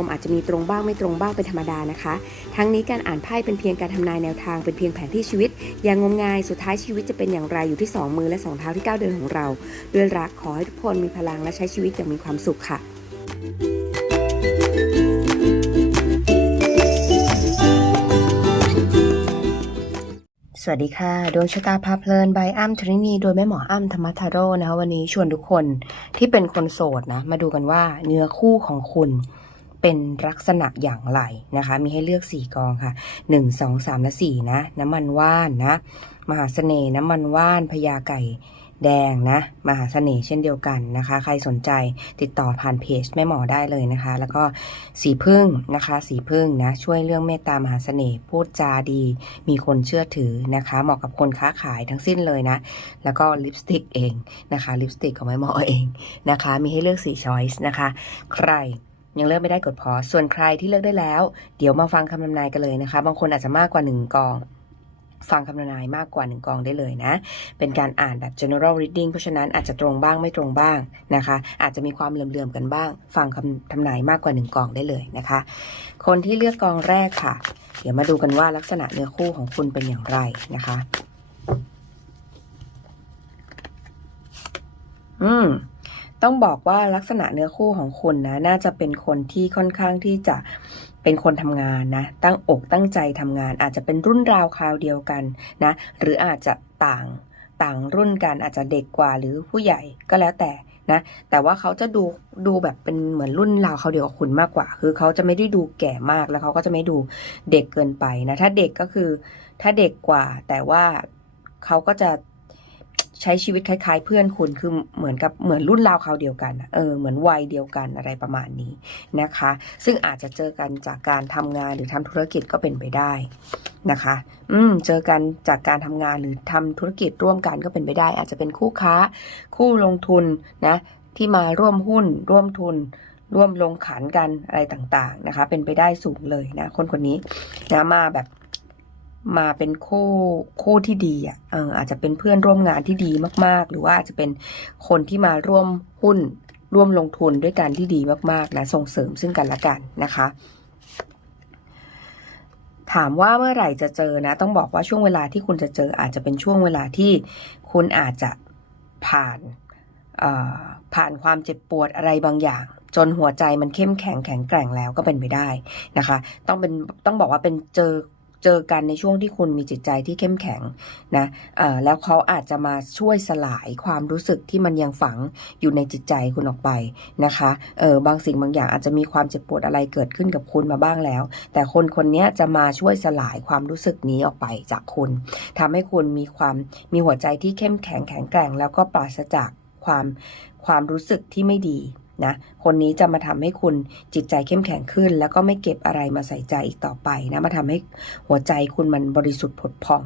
วมอาจจะมีตรงบ้างไม่ตรงบ้างเป็นธรรมดานะคะ ทั้งนี้การอ่านไพ่เป็นเพียงการทำนายแนวทางเป็นเพียงแผนที่ชีวิต อย่างงมงายสุดท้ายชีวิตจะเป็นอย่างไรอยู่ที่สองมือและสองเท้าที่ก้าวเดินของเรา ด้วยรักขอให้ทุกคนมีพลังและใช้ชีวิตอย่างมีความสุขค่ะสวัสดีค่ะดวงชะตาพาเพลินบอ้ำทรินีโดยแม่หมออ้ำธรรมทาโร่นะคะวันนี้ชวนทุกคนที่เป็นคนโสดนะ มาดูกันว่าเนื้อคู่ของคุณ เป็นลักษณะอย่างไรนะคะ มีให้เลือก 4 กองค่ะ 1 2 3 และ 4 นะ น้ำมันว่านนะ มหาเสน่ห์น้ำมันว่านพญาไก่แดงนะ มหาเสน่ห์เช่นเดียวกันนะคะ ใครสนใจติดต่อผ่านเพจแม่หมอได้เลยนะคะ แล้วก็สีพึ่งนะคะ สีพึ่งนะ ช่วยเรื่องเมตตามหาเสน่ห์พูดจาดี มีคนเชื่อถือนะคะ เหมาะกับคนค้าขายทั้งสิ้นเลยนะ แล้วก็ลิปสติกเองนะคะ ลิปสติกของแม่หมอเองนะคะ มีให้เลือก4ช้อยส์นะคะ ใคร ยังเลือกไม่ได้กดพอส่วนใครที่เลือกได้แล้ว เดี๋ยวมาฟังคำทำนายกันเลยนะคะ บางคนอาจจะมากกว่า 1 กอง ฟังคำทำนายมากกว่า 1 กองได้เลยนะ เป็นการอ่านแบบ general reading เพราะฉะนั้นอาจจะตรงบ้างไม่ตรงบ้างนะคะ อาจจะมีความเหลื่อมๆกันบ้าง ฟังคำทำนายมากกว่า 1 กองได้เลยนะคะ คนที่เลือกกองแรกค่ะ เดี๋ยวมาดูกันว่าลักษณะเนื้อคู่ของคุณเป็นอย่างไรนะคะ อืม ต้องบอกว่าลักษณะเนื้อคู่ของคุณนะน่าจะเป็นคนที่ค่อนข้างที่จะเป็นคนทำงานนะตั้งอกตั้งใจทำงาน อาจจะเป็นรุ่นราวคราวเดียวกันนะหรืออาจจะต่างต่างรุ่นกันอาจจะเด็กกว่าหรือผู้ใหญ่ก็แล้วแต่นะแต่ว่าเขาจะดูดูแบบเป็นเหมือนรุ่นราวเขาเดียวกับคุณมากกว่า คือเขาจะไม่ได้ดูแก่มากแล้วเขาก็จะไม่ดูเด็กเกินไปนะถ้าเด็กก็คือถ้าเด็กกว่าแต่ว่าเขาก็จะ ใช้ชีวิตคล้าย ๆ เพื่อนคุณคือเหมือนกับเหมือนรุ่นราวคราวเดียวกันเออเหมือนวัยเดียวกันอะไรประมาณนี้นะคะ ซึ่งอาจจะเจอกันจากการทำงานหรือทำธุรกิจก็เป็นไปได้นะคะ อืม เจอกันจากการทำงานหรือทำธุรกิจร่วมกันก็เป็นไปได้ อาจจะเป็นคู่ค้า คู่ลงทุนนะที่มาร่วมหุ้น ร่วมทุน ร่วมลงขันกันอะไรต่างๆนะคะ เป็นไปได้สูงเลยนะ คนคนนี้นะมาแบบ มาเป็นคู่คู่ที่ดีอะเอออาจจะเป็นเพื่อนร่วมงานที่ดีมาก ๆ หรือว่าอาจจะเป็นคนที่มาร่วมหุ้นร่วมลงทุนด้วยกันที่ดีมากๆนะส่งเสริมซึ่งกันและกันนะคะ ถามว่าเมื่อไหร่จะเจอนะ ต้องบอกว่าช่วงเวลาที่คุณจะเจออาจจะเป็นช่วงเวลาที่คุณอาจจะผ่านผ่านความเจ็บปวดอะไรบางอย่าง จนหัวใจมันเข้มแข็งแข็งแกร่งแล้วก็เป็นไปได้นะคะ ต้องเป็นต้องบอกว่าเป็นเจอ เจอกันในช่วงที่คุณมีจิตใจที่เข้มแข็งนะเอ่อแล้วเขาอาจจะมาช่วยสลายความรู้สึกที่มันยังฝังอยู่ในจิตใจคุณออกไปนะคะเออบางสิ่งบางอย่างอาจจะมีความเจ็บปวดอะไรเกิดขึ้นกับคุณมาบ้างแล้ว แต่คนคนนี้จะมาช่วยสลายความรู้สึกนี้ออกไปจากคุณทำให้คุณมีความมีหัวใจที่เข้มแข็งแข็งแกร่ง แล้วก็ปราศจากความความรู้สึกที่ไม่ดี นะคนนี้จะมาทำให้คุณจิตใจเข้มแข็งขึ้น แล้วก็ไม่เก็บอะไรมาใส่ใจอีกต่อไปนะมาทำให้หัวใจคุณมันบริสุทธิ์ผดผ่อง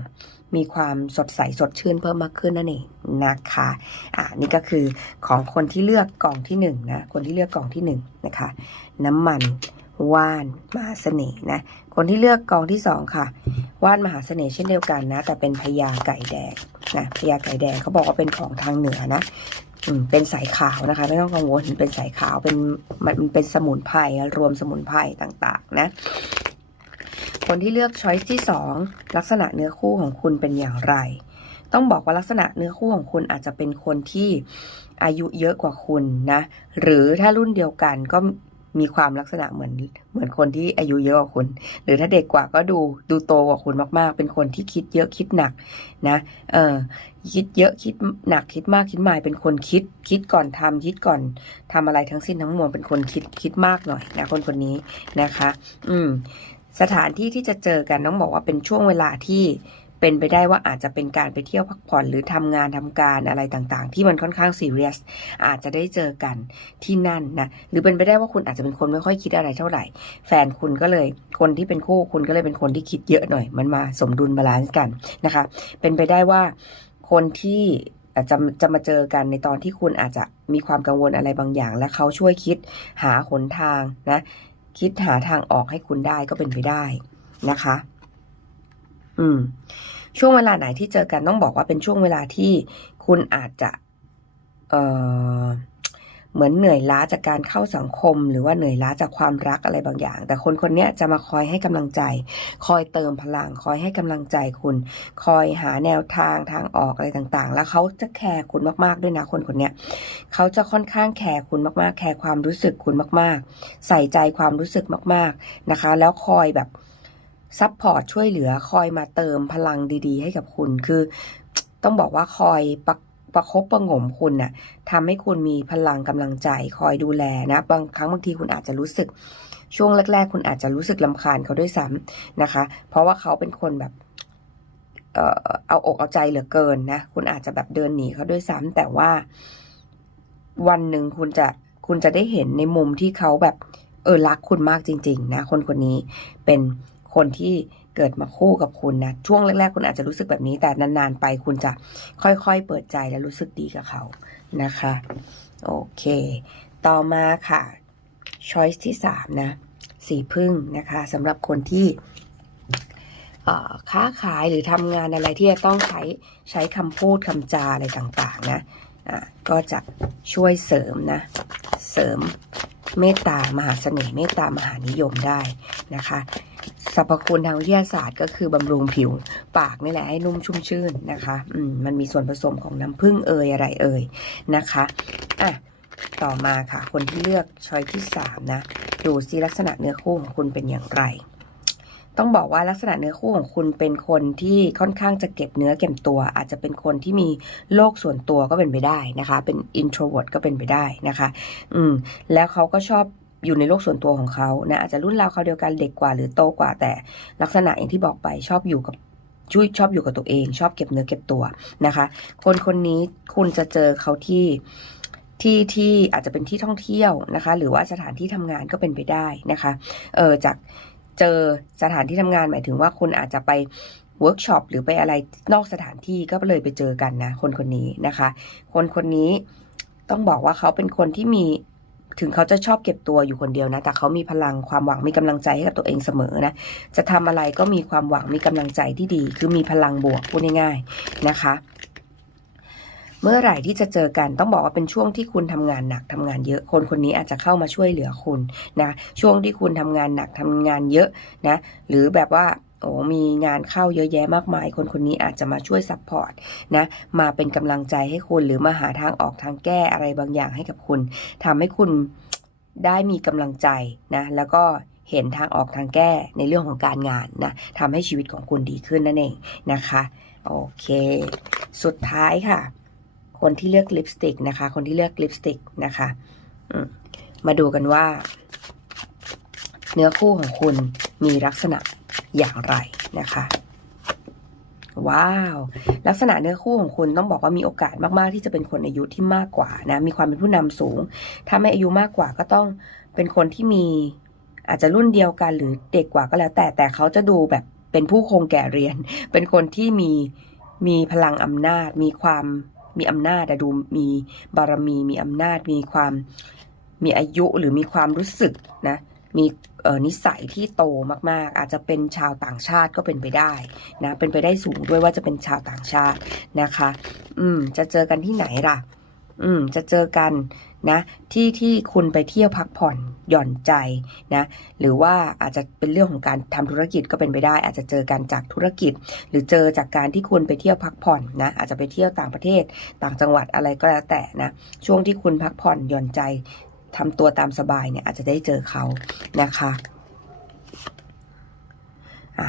มีความสดใสสดชื่นเพิ่มมากขึ้นนั่นเองนะคะอ่านี่ก็คือของคนที่เลือกกล่องที่หนึ่งนะคนที่เลือกกล่องที่หนึ่งนะคะ น้ำมันว่านมหาเสน่ห์นะ คนที่เลือกกองที่สองค่ะ ว่านมหาเสน่ห์เช่นเดียวกันนะ แต่เป็นพญาไก่แดงนะพญาไก่แดงเขาบอกว่าเป็นของทางเหนือนะ เป็นสายขาวนะคะ ไม่ต้องกังวลเป็นสายขาวเป็นมันเป็นสมุนไพรรวมสมุนไพรต่าง ๆ นะ คนที่เลือกช้อยส์ที่สองลักษณะเนื้อคู่ของคุณเป็นอย่างไร ต้องบอกว่าลักษณะเนื้อคู่ของคุณอาจจะเป็นคนที่อายุเยอะกว่าคุณนะ หรือถ้ารุ่นเดียวกันก็ มีความลักษณะเหมือนเหมือนคนที่อายุเยอะกว่าคุณ หรือถ้าเด็กกว่าก็ดูดูโตกว่าคุณมาก ๆ เป็นคนที่คิดเยอะคิดหนักนะ เออคิดเยอะคิดหนักคิดมากคิดหมายเป็นคนคิดคิดก่อนทำคิดก่อนทำอะไรทั้งสิ้นทั้งมวลเป็นคนคิดคิดมากหน่อยนะคนคนนี้นะคะ อืม สถานที่ที่จะเจอกันต้องบอกว่าเป็นช่วงเวลาที่ เป็นไปได้ว่าอาจจะเป็นการไปเที่ยวพักผ่อนหรือทำงานทำการอะไรต่างๆ ที่มันค่อนข้างซีเรียสอาจจะได้เจอกันที่นั่นนะหรือเป็นไปได้ว่าคุณอาจจะเป็นคนไม่ค่อยคิดอะไรเท่าไหร่ แฟนคุณก็เลยคนที่เป็นคู่คุณก็เลยเป็นคนที่คิดเยอะหน่อย มันมาสมดุลบาลานซ์กันนะคะ เป็นไปได้ว่าคนที่จะจะมาเจอกันในตอนที่คุณอาจจะมีความกังวลอะไรบางอย่าง และเขาช่วยคิดหาหนทางนะคิดหาทางออกให้คุณได้ก็เป็นไปได้นะคะ อืม ช่วงเวลาไหนที่เจอกันต้องบอกว่าเป็นช่วงเวลาที่คุณอาจจะ เอ่อ เหมือนเหนื่อยล้าจากการเข้าสังคม หรือว่าเหนื่อยล้าจากความรักอะไรบางอย่าง แต่คนคนนี้จะมาคอยให้กำลังใจ คอยเติมพลัง คอยให้กำลังใจคุณ คอยหาแนวทางทางออกอะไรต่างๆ แล้วเขาจะแคร์คุณมากๆด้วยนะคนคนนี้เขาจะค่อนข้างแคร์คุณมากๆ แคร์ความรู้สึกคุณมาก ๆ ใส่ใจความรู้สึกมาก ๆนะคะ แล้วคอยแบบ ซัพพอร์ตช่วยเหลือคอยมาเติมพลังดีๆ ให้กับคุณ คือ ต้องบอกว่าคอยประประคบประงมคุณน่ะทำให้คุณมีพลังกำลังใจคอยดูแลนะ บางครั้งบางทีคุณอาจจะรู้สึก ช่วงแรก ๆ คุณอาจจะรู้สึกลำคาญเขาด้วยซ้ำนะคะ เพราะว่าเขาเป็นคนแบบเออเอาอกเอาใจเหลือเกินนะ คุณอาจจะแบบเดินหนีเขาด้วยซ้ำแต่ว่าวันหนึ่งคุณจะคุณจะได้เห็นในมุมที่เขาแบบเออรักคุณมากจริง ๆ นะ คนคนนี้เป็น คนที่เกิดมาคู่กับคุณนะ ช่วงแรก ๆ คุณอาจจะรู้สึกแบบนี้ แต่นาน ๆ ไปคุณจะค่อยๆ เปิดใจและรู้สึกดีกับเขานะคะ โอเค ต่อมาค่ะ choice ที่3นะ สีพึ่งนะคะสำหรับคนที่ค้าขายหรือทำงานอะไรที่จะต้องใช้ใช้คำพูดคำจาอะไรต่างๆนะะก็จะช่วยเสริมนะ เสริมเมตตามหาเสน่ห์เมตตามหานิยมได้นะคะ สรรพคุณทางวิทยาศาสตร์ก็คือบำรุงผิวปากนี่แหละให้นุ่มชุ่มชื่นนะคะอืมมันมีส่วนผสมของน้ำผึ้งเอยอะไรเอยนะคะอะต่อมาค่ะ คนที่เลือกช้อยที่3นะ ดูซิลักษณะเนื้อคู่ของคุณเป็นอย่างไร ต้องบอกว่าลักษณะเนื้อคู่ของคุณเป็นคนที่ค่อนข้างจะเก็บเนื้อเก็บตัว อาจจะเป็นคนที่มีโลกส่วนตัวก็เป็นไปได้นะคะ เป็น introvert ก็เป็นไปได้นะคะ อืม แล้วเขาก็ชอบ อยู่ในโลกส่วนตัวของเขานะอาจจะรุ่นราวเขาเดียวกันเด็กกว่าหรือโตกว่าแต่ลักษณะอย่างที่บอกไปชอบอยู่กับช่วยชอบอยู่กับตัวเอง ชอบเก็บเนื้อเก็บตัวนะคะ คนคนนี้คุณจะเจอเขาที่ที่ที่อาจจะเป็นที่ท่องเที่ยวนะคะ หรือว่าสถานที่ทำงานก็เป็นไปได้นะคะเออจากเจอสถานที่ทำงานหมายถึงว่าคุณอาจจะไปเวิร์กช็อปหรือไปอะไรนอกสถานที่ก็เลยไปเจอกันนะ คนคนนี้นะคะ คนคนนี้ต้องบอกว่าเขาเป็นคนที่มี ถึงเขาจะชอบเก็บตัวอยู่คนเดียวนะ แต่เขามีพลังความหวังมีกำลังใจให้กับตัวเองเสมอนะ จะทำอะไรก็มีความหวังมีกำลังใจที่ดี คือมีพลังบวกพูดง่ายๆนะคะเมื่อไหร่ที่จะเจอกันต้องบอกว่าเป็นช่วงที่คุณทำงานหนักทำงานเยอะ คนคนนี้อาจจะเข้ามาช่วยเหลือคุณนะช่วงที่คุณทำงานหนักทำงานเยอะนะหรือแบบว่า โอ้มีงานเข้าเยอะแยะมากมาย คนคนนี้อาจจะมาช่วยซัพพอร์ตนะมาเป็นกำลังใจให้คุณหรือมาหาทางออกทางแก้อะไรบางอย่างให้กับคุณทำให้คุณได้มีกำลังใจนะแล้วก็เห็นทางออกทางแก้ในเรื่องของการงานนะทำให้ชีวิตของคุณดีขึ้นนั่นเองนะคะโอเค สุดท้ายค่ะ คนที่เลือกลิปสติกนะคะ คนที่เลือกลิปสติกนะคะมาดูกันว่า เนื้อคู่ของคุณมีลักษณะ อย่างไรนะคะ ว้าว ลักษณะเนื้อคู่ของคุณต้องบอกว่ามีโอกาสมาก ๆ ที่จะเป็นคนอายุที่มากกว่านะมีความเป็นผู้นำสูง ถ้าไม่อายุมากกว่าก็ต้องเป็นคนที่มีอาจจะรุ่นเดียวกันหรือเด็กกว่าก็แล้ว แต่แต่เขาจะดูแบบเป็นผู้คงแก่เรียน เป็นคนที่มีมีพลังอำนาจ มีความมีอำนาจแต่ดูมีบารมี มีอำนาจ มีความมีอายุหรือมีความรู้สึกนะ มีนิสัยที่โตมากๆ อาจจะเป็นชาวต่างชาติก็เป็นไปได้นะเป็นไปได้สูงด้วยว่าจะเป็นชาวต่างชาตินะคะ อืม จะเจอกันที่ไหนล่ะ อืม จะเจอกันนะที่ที่คุณไปเที่ยวพักผ่อนหย่อนใจนะหรือว่าอาจจะเป็นเรื่องของการทำธุรกิจก็เป็นไปได้ อาจจะเจอกันจากธุรกิจ หรือเจอจากการที่คุณไปเที่ยวพักผ่อนนะอาจจะไปเที่ยวต่างประเทศต่างจังหวัดอะไรก็แล้วแต่นะช่วงที่คุณพักผ่อนหย่อนใจ ทำตัวตามสบายเนี่ยอาจจะได้เจอเขานะคะอะ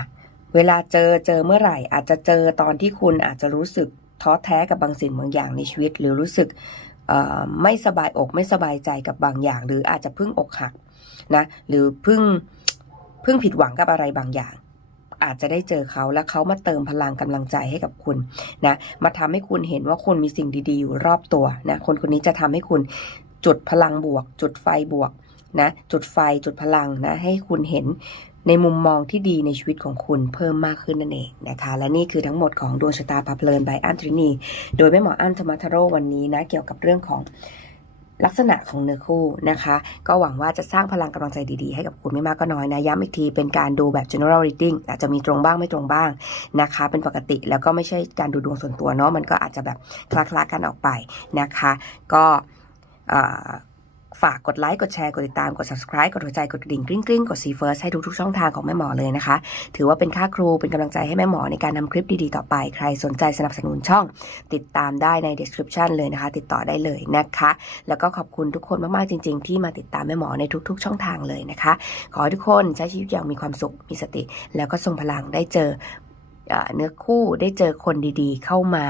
เวลาเจอเจอเมื่อไหร่ อาจจะเจอตอนที่คุณอาจจะรู้สึกท้อแท้กับบางสิ่งบางอย่างในชีวิต หรือรู้สึกไม่สบายอกไม่สบายใจกับบางอย่าง หรืออาจจะเพิ่งอกหักนะหรือเพิ่งเพิ่งผิดหวังกับอะไรบางอย่าง อาจจะได้เจอเขาและเขามาเติมพลังกำลังใจให้กับคุณนะมาทำให้คุณเห็นว่าคุณมีสิ่งดีๆอยู่รอบตัวนะคนคนนี้จะทำให้คุณ จุดพลังบวก จุดไฟบวกนะจุดไฟจุดพลังนะให้คุณเห็นในมุมมองที่ดีในชีวิตของคุณเพิ่มมากขึ้นนั่นเองนะคะ และนี่คือทั้งหมดของดวงชะตาพาเพลินบายอันทรินีโดยแม่หมออันธรรมทโรวันนี้นะเกี่ยวกับเรื่องของลักษณะของเนื้อคู่นะคะ ก็หวังว่าจะสร้างพลังกำลังใจดีๆ ให้กับคุณไม่มากก็น้อยนะ ย้ำอีกทีเป็นการดูแบบ general reading อาจจะมีตรงบ้างไม่ตรงบ้างนะคะ เป็นปกติแล้วก็ไม่ใช่การดูดวงส่วนตัวเนาะมันก็อาจจะแบบคลาๆกันออกไปนะคะ ก็ ฝากกดไลค์ กดแชร์ กดติดตาม กด subscribe กดหัวใจ กดกระดิ่งกริ๊งกริ๊งกด see first ให้ทุกๆช่องทางของแม่หมอเลยนะคะ ถือว่าเป็นค่าครู เป็นกำลังใจให้แม่หมอในการนำคลิปดีๆ ต่อไป ใครสนใจสนับสนุนช่อง ติดตามได้ใน description เลยนะคะ ติดต่อได้เลยนะคะ แล้วก็ขอบคุณทุกคนมากๆจริง ๆ ที่มาติดตามแม่หมอในทุก ๆ ช่องทางเลยนะคะ ขอให้ทุกคนใช้ชีวิตอย่างมีความสุข มีสติ แล้วก็ทรงพลังได้เจอ เนื้อคู่ได้เจอคนดีๆ เข้ามา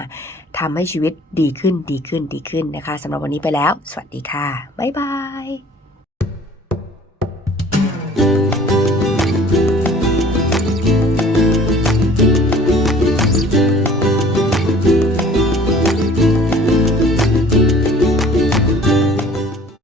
ทำให้ชีวิตดีขึ้นดีขึ้นดีขึ้นนะคะสำหรับวันนี้ไปแล้ว สวัสดีค่ะ บ๊ายบาย